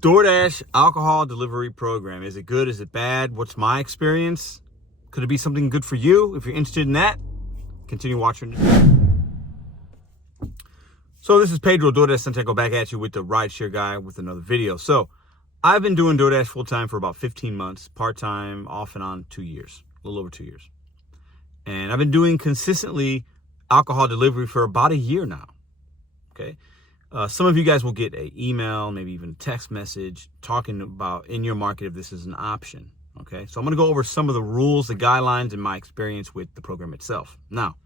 DoorDash alcohol delivery program. Is it good? Is it bad? What's my experience? Could it be something good for you? If you're interested in that, continue watching. So this is Pedro, DoorDash Santiago, back at you with the RideShare Guy with another video. So I've been doing DoorDash full-time for about 15 months, part-time, off and on 2 years, a little over 2 years. And I've been doing consistently alcohol delivery for about a year now, okay? Some of you guys will get an email, maybe even a text message talking about in your market if this is an option, okay? So I'm gonna go over some of the rules, the guidelines, and my experience with the program itself. Now,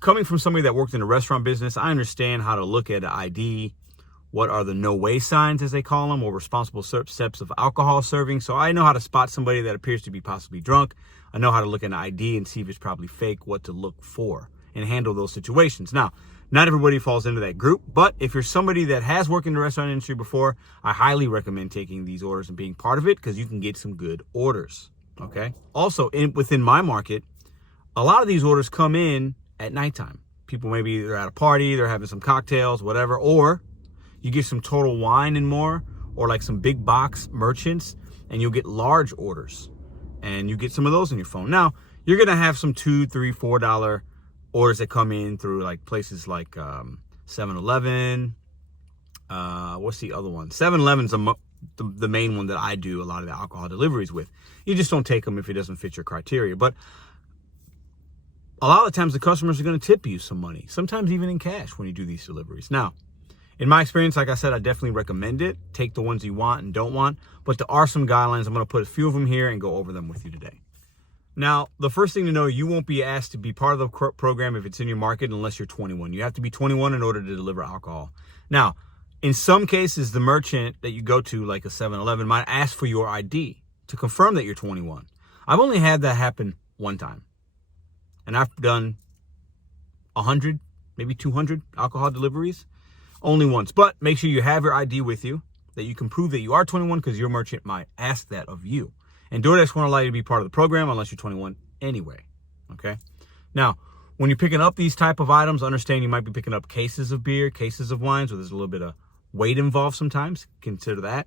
coming from somebody that worked in the restaurant business, I understand how to look at an ID, what are the no-way signs, as they call them, or responsible steps of alcohol serving. So I know how to spot somebody that appears to be possibly drunk. I know how to look at an ID and see if it's probably fake, what to look for, and handle those situations. Now, not everybody falls into that group, but if you're somebody that has worked in the restaurant industry before, I highly recommend taking these orders and being part of it because you can get some good orders, okay? Also, within my market, a lot of these orders come in at nighttime. People maybe they're at a party, they're having some cocktails, whatever, or you get some Total Wine and more, or like some big box merchants, and you'll get large orders, and you get some of those on your phone. Now, you're gonna have some $2, $3, $4 orders that come in through like places like 7-Eleven. What's the other one? 7-Eleven's the main one that I do a lot of the alcohol deliveries with. You just don't take them if it doesn't fit your criteria. But a lot of the times the customers are going to tip you some money, sometimes even in cash when you do these deliveries. Now, in my experience, like I said, I definitely recommend it. Take the ones you want and don't want, but there are some guidelines. I'm going to put a few of them here and go over them with you today. Now, the first thing to know, you won't be asked to be part of the program if it's in your market unless you're 21. You have to be 21 in order to deliver alcohol. Now, in some cases, the merchant that you go to, like a 7-Eleven, might ask for your ID to confirm that you're 21. I've only had that happen one time. And I've done 100, maybe 200 alcohol deliveries only once. But make sure you have your ID with you, that you can prove that you are 21 because your merchant might ask that of you. And DoorDash won't allow you to be part of the program unless you're 21 anyway, okay? Now, when you're picking up these type of items, understand you might be picking up cases of beer, cases of wine, so there's a little bit of weight involved sometimes. Consider that.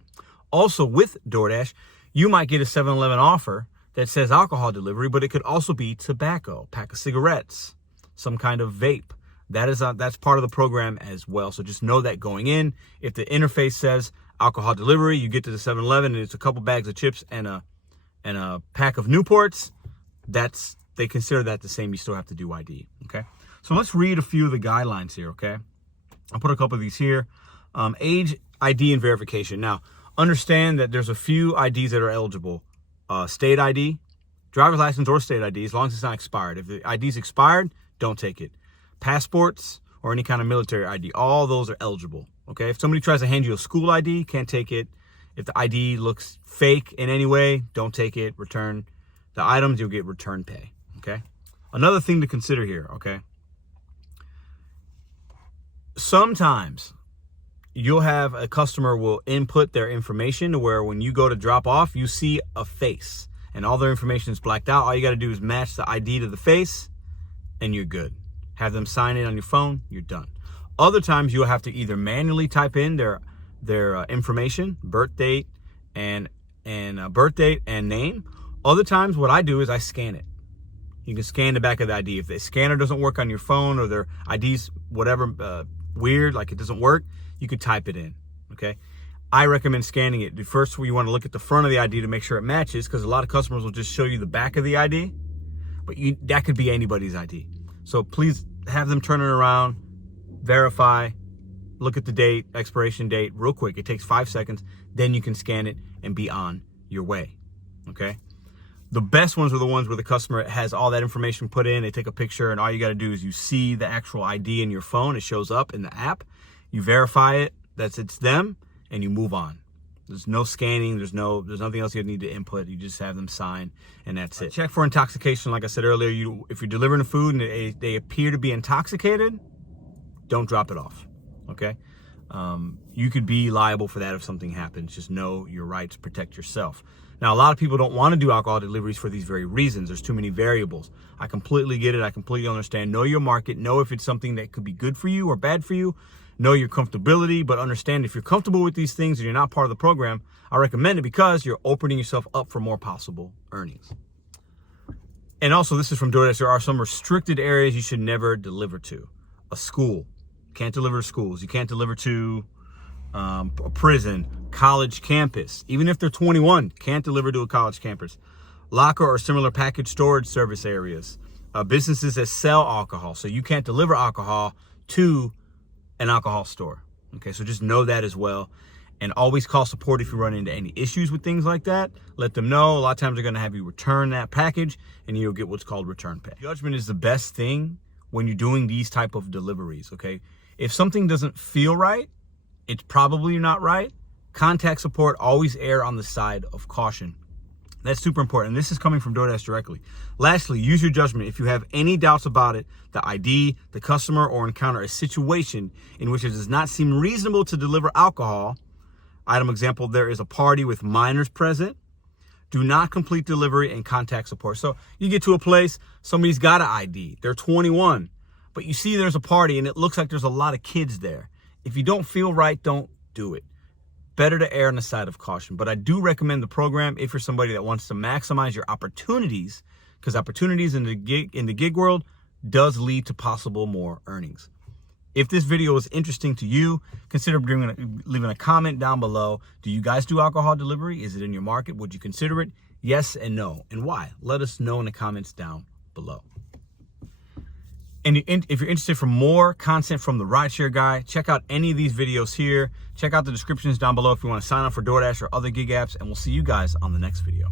Also, with DoorDash, you might get a 7-Eleven offer that says alcohol delivery, but it could also be tobacco, pack of cigarettes, some kind of vape. That's part of the program as well. So just know that going in. If the interface says alcohol delivery, you get to the 7-Eleven and it's a couple bags of chips and a pack of Newports, they consider that the same. You still have to do ID, okay? So let's read a few of the guidelines here, okay? I'll put a couple of these here. Age, ID, and verification. Now, understand that there's a few IDs that are eligible. State ID, driver's license or state ID, as long as it's not expired. If the ID is expired, don't take it. Passports or any kind of military ID, all those are eligible, okay? If somebody tries to hand you a school ID, can't take it. If the ID looks fake in any way, don't take it. Return the items, you'll get return pay, okay? Another thing to consider here, okay? Sometimes you'll have a customer will input their information to where when you go to drop off, you see a face and all their information is blacked out. All you got to do is match the ID to the face and you're good. Have them sign it on your phone, you're done. Other times you'll have to either manually type in their information, birth date and name. Other times what I do is I scan it. You can scan the back of the ID. If the scanner doesn't work on your phone or their ID's whatever weird, like it doesn't work, you could type it in, okay? I recommend scanning it. First, you want to look at the front of the ID to make sure it matches because a lot of customers will just show you the back of the ID, but that could be anybody's ID. So please have them turn it around, verify, look at the date, expiration date, real quick. It takes 5 seconds. Then you can scan it and be on your way, okay? The best ones are the ones where the customer has all that information put in. They take a picture, and all you got to do is you see the actual ID in your phone. It shows up in the app. You verify it, it's them, and you move on. There's no scanning. There's nothing else you need to input. You just have them sign, and that's it. Check for intoxication. Like I said earlier, if you're delivering the food and they appear to be intoxicated, don't drop it off, okay? You could be liable for that if something happens. Just know your rights, protect yourself. Now, a lot of people don't want to do alcohol deliveries for these very reasons. There's too many variables. I completely get it. I completely understand. Know your market. Know if it's something that could be good for you or bad for you. know your comfortability, but understand if you're comfortable with these things and you're not part of the program, I recommend it because you're opening yourself up for more possible earnings. And also, this is from DoorDash. There are some restricted areas you should never deliver to. A school. Can't deliver to schools. You can't deliver to a prison, college campus. Even if they're 21, can't deliver to a college campus. Locker or similar package storage service areas. Businesses that sell alcohol. So you can't deliver alcohol to an alcohol store. Okay, so just know that as well. And always call support if you run into any issues with things like that. Let them know. A lot of times they're going to have you return that package and you'll get what's called return pay. Judgment is the best thing when you're doing these type of deliveries, okay? If something doesn't feel right, it's probably not right. Contact support, always err on the side of caution. That's super important. And this is coming from DoorDash directly. Lastly, use your judgment. If you have any doubts about it, the ID, the customer, or encounter a situation in which it does not seem reasonable to deliver alcohol, item example, there is a party with minors present, do not complete delivery and contact support. So you get to a place, somebody's got an ID, they're 21, but you see there's a party and it looks like there's a lot of kids there. If you don't feel right, don't do it. Better to err on the side of caution. But I do recommend the program if you're somebody that wants to maximize your opportunities, because opportunities in the gig world does lead to possible more earnings. If this video is interesting to you, consider leaving a comment down below. Do you guys do alcohol delivery? Is it in your market? Would you consider it? Yes and no. And why? Let us know in the comments down below. And if you're interested for more content from the RideShare Guy, check out any of these videos here. Check out the descriptions down below if you want to sign up for DoorDash or other gig apps. And we'll see you guys on the next video.